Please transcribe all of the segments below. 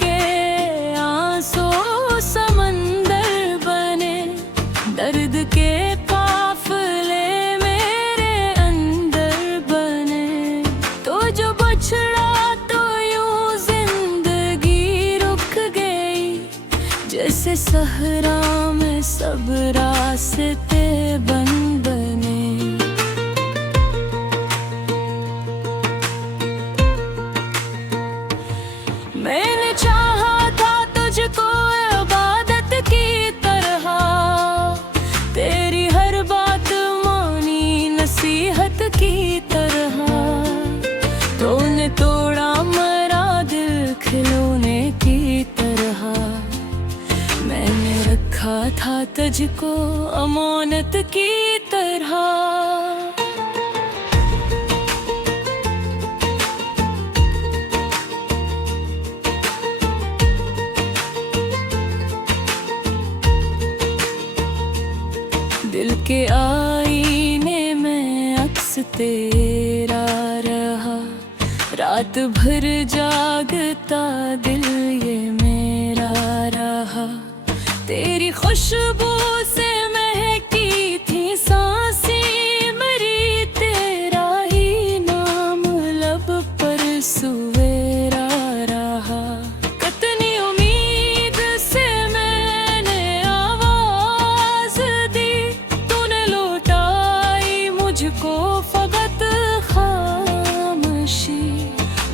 के आंसू समंदर बने, दर्द के काफिले मेरे अंदर बने। तो जो बछड़ा तो यूं जिंदगी रुक गई, जैसे सहरा में सब रास्ते बंद बने। मैंने चाहा था तुझको इबादत की तरह, तेरी हर बात मानी नसीहत की तरह। तूने तोड़ा मरा दिल खिलौने की तरह, मैंने रखा था तुझको अमानत की तरह। दिल के आईने में अक्स तेरा रहा, रात भर जागता दिल ये मेरा रहा। तेरी खुशबू से महकी थी सांसें मेरी, तेरा ही नाम लब पर सुवेरा रहा। कितनी उम्मीद से मैंने आवाज दी, तूने लौटाई मुझको फकत खामोशी।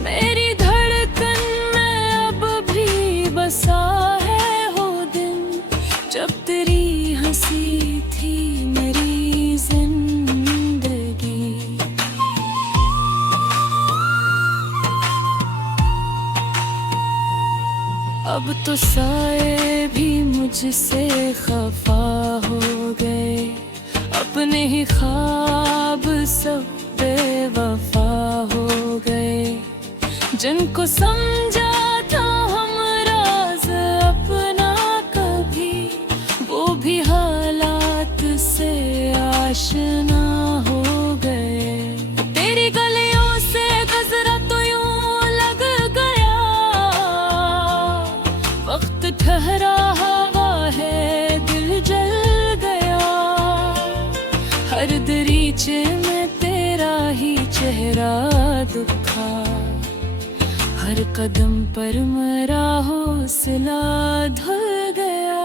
मेरी धड़कन में अब भी बसा है वो दिन, जब तेरी हंसी थी मेरी जिंदगी। अब तो साए भी मुझसे खफा हो गए, अपने ही ख्वाब सब बेवफा हो गए। जिनको समझा था हम राज अपना कभी, वो भी हालात से आशना हो गए। तेरी गलियों से गुजरा तो यूं लग गया, वक्त ठहरा हवा है दिल जल गया। हर दरीचे में तेरा ही चेहरा दुखा, हर कदम पर मेरा हौसला धुल गया।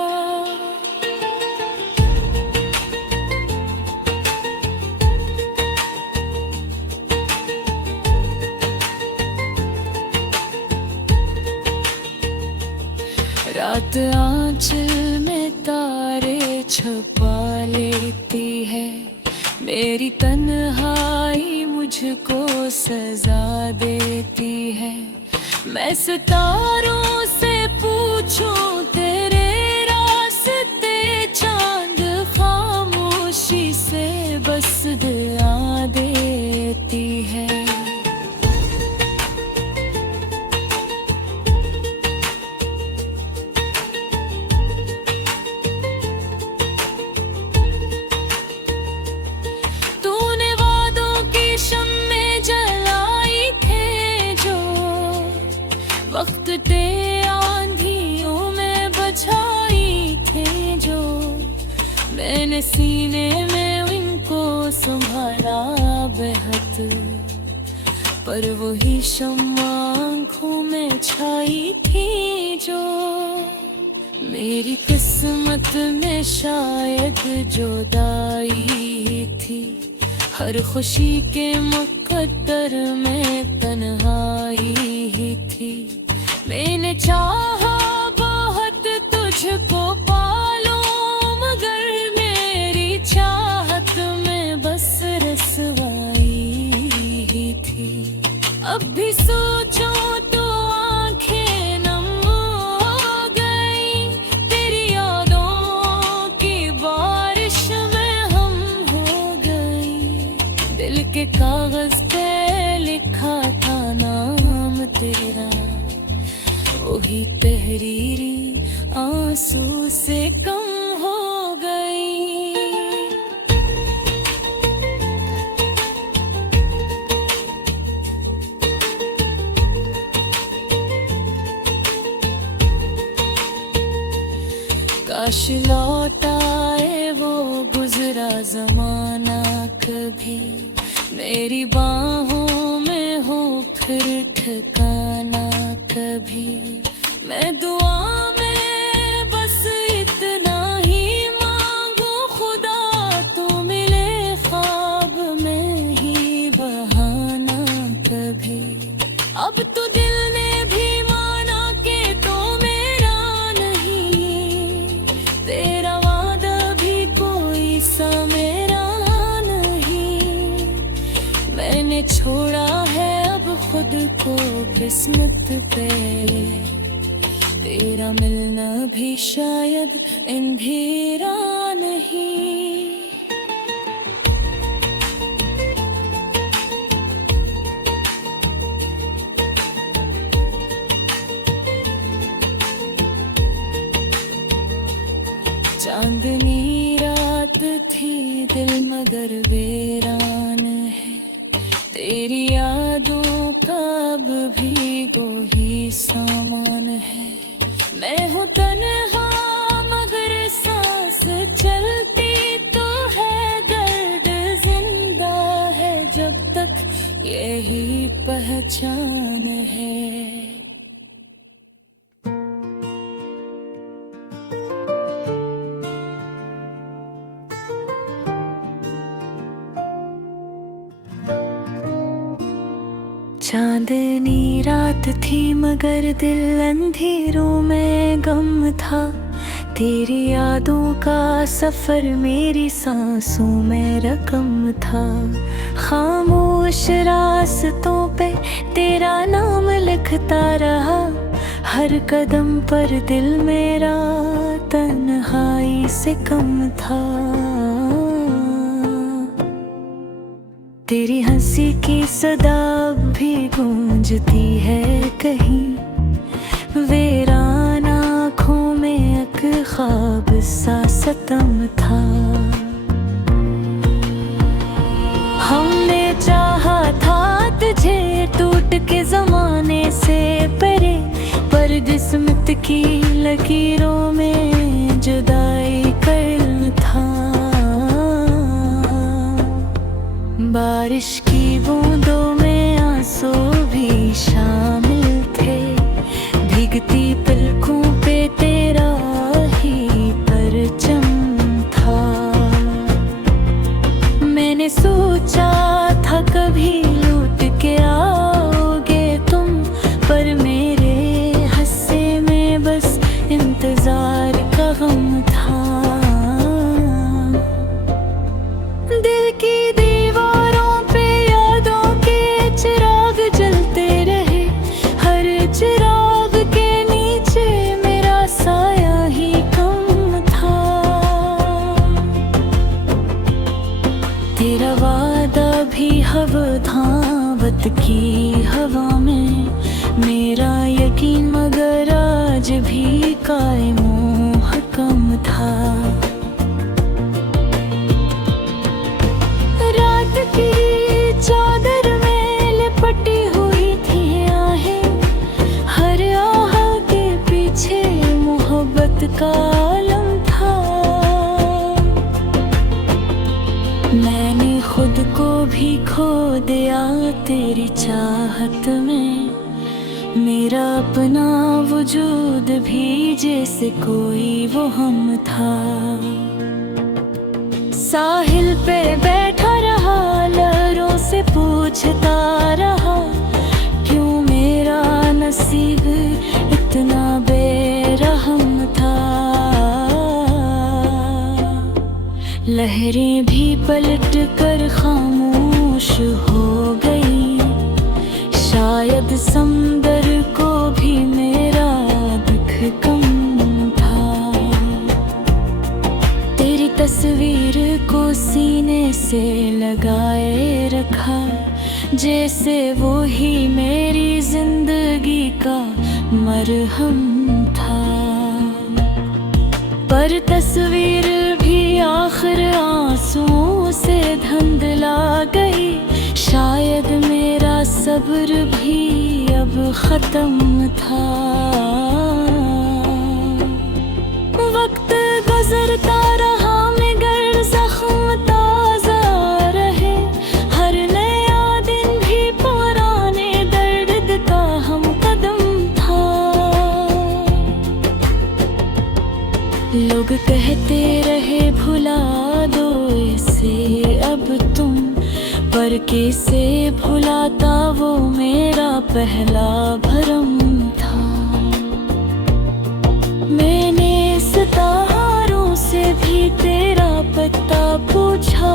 रात आंचल में तारे छुपा लेती है, मेरी तन्हाई मुझको सजा देती है। मैं सितारों से पूछूं तेरे रास्ते, चांद खामोशी से बस दुआ देती है। तूने वादों की शम्में जलाई थे जो, वक्त ते आंधियों में बचाई थे जो। मैंने सीने में इनको संभाला बेहद, पर वही शम्मा आँखों में छाई थी जो। मेरी किस्मत में शायद जुदाई थी, हर खुशी के मुकद्दर में तन्हाई ही थी। मैंने चाहा बहुत तुझको पालूं, मगर मेरी चाहत में बस रसवाई ही थी। अब भी सोचूं तो आंखें नम हो गई, तेरी यादों की बारिश में हम हो गई। दिल के कागज पे लिखा था नाम तेरा, वही तहरीरी आंसू से कम हो गई। काश लौट आए वो गुजरा जमाना कभी, मेरी बाहों में हो फिर ठिकाना कभी। मैं दुआ में बस इतना ही मांगू खुदा, तो मिले ख्वाब में ही बहाना कभी। अब तो दिल ने भी माना कि तो मेरा नहीं, तेरा वादा भी कोई सा मेरा नहीं। मैंने छोड़ा है अब खुद को किस्मत पे, तेरा मिलना भी शायद अंधेरा नहीं। चांदनी रात थी दिल मगर वीरान है, तेरी यादों का अब भी वो ही सामान है। मैं हूँ तन्हा मगर सांस चलती तो है, दर्द जिंदा है जब तक यही पहचान है। चांदनी रात थी मगर दिल अंधेरों में गम था, तेरी यादों का सफर मेरी सांसों में रकम था। खामोश रास्तों पे तेरा नाम लिखता रहा, हर कदम पर दिल मेरा तन्हाई से कम था। तेरी हंसी की सदा भी गूंजती है कहीं, वीरान आँखों में एक ख्वाब सा सतम था। हमने चाहा था तुझे टूट के जमाने से परे, पर किस्मत की लकीरों में जुदाई का इल्म था। बारिश की बूंदों में आंसू भी शामिल थे, भीगती पलकों पे तेरा ही परचम था। मैंने सोचा था कभी लौट के आओगे तुम, पर मेरे हंसे में बस इंतजार का गम था। दिल की तेरा वादा भी हवधावत की हवा में, मेरा यकीन मगर आज भी कायमो हकम था। रात की चादर में लिपटी हुई थी आहें, हर आह के पीछे मोहब्बत का आलम था। मैंने खुद को भी खो दिया तेरी चाहत में, मेरा अपना वजूद भी जैसे कोई वो हम था। साहिल पे बैठा रहा लहरों से पूछता रहा, क्यों मेरा नसीब इतना बेरहम था। लहरें भी पलट कर खामोश हो गई, शायद समंदर को भी मेरा दुख कम था। तेरी तस्वीर को सीने से लगाए रखा, जैसे वो ही मेरी जिंदगी का मरहम था। पर तस्वीर भी आखिर आंसुओं से धुंधला गई, शायद मेरा सब्र भी अब खत्म था। वक्त लोग कहते रहे भुला दो इसे अब तुम, पर कैसे भुलाता वो मेरा पहला भरम था। मैंने सितारों से भी तेरा पता पूछा,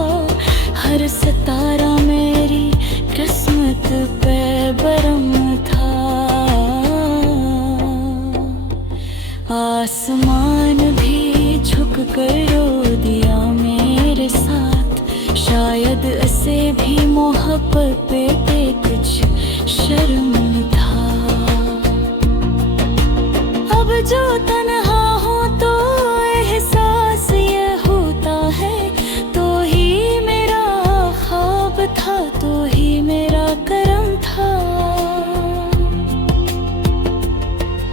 हर सितारा मेरी किस्मत पे बरम था। आसमान भी झुक कर रो दिया मेरे साथ, शायद इसे भी मोहब्बत पे कुछ शर्म था। अब जो तन्हा हो तो एहसास ये होता है, तो ही मेरा ख्वाब था, तो ही मेरा करम था।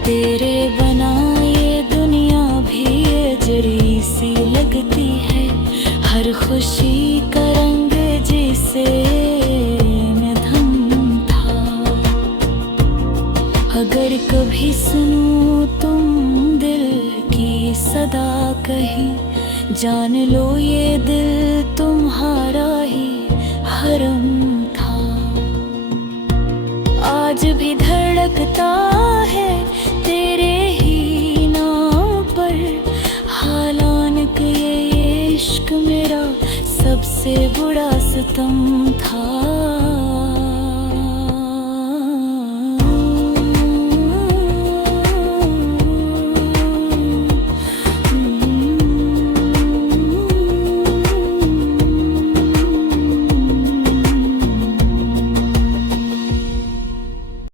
तेरे बना ये दुनिया भी ये जरी सी लगती है, हर खुशी का रंग जिसे में धम था। अगर कभी सुनूं तुम दिल की सदा कहीं, जान लो ये दिल तुम्हारा ही हरम था। आज भी धड़कता है तेरे ही नाम पर, हालांकि ये इश्क मेरा सबसे बुरा सितम था।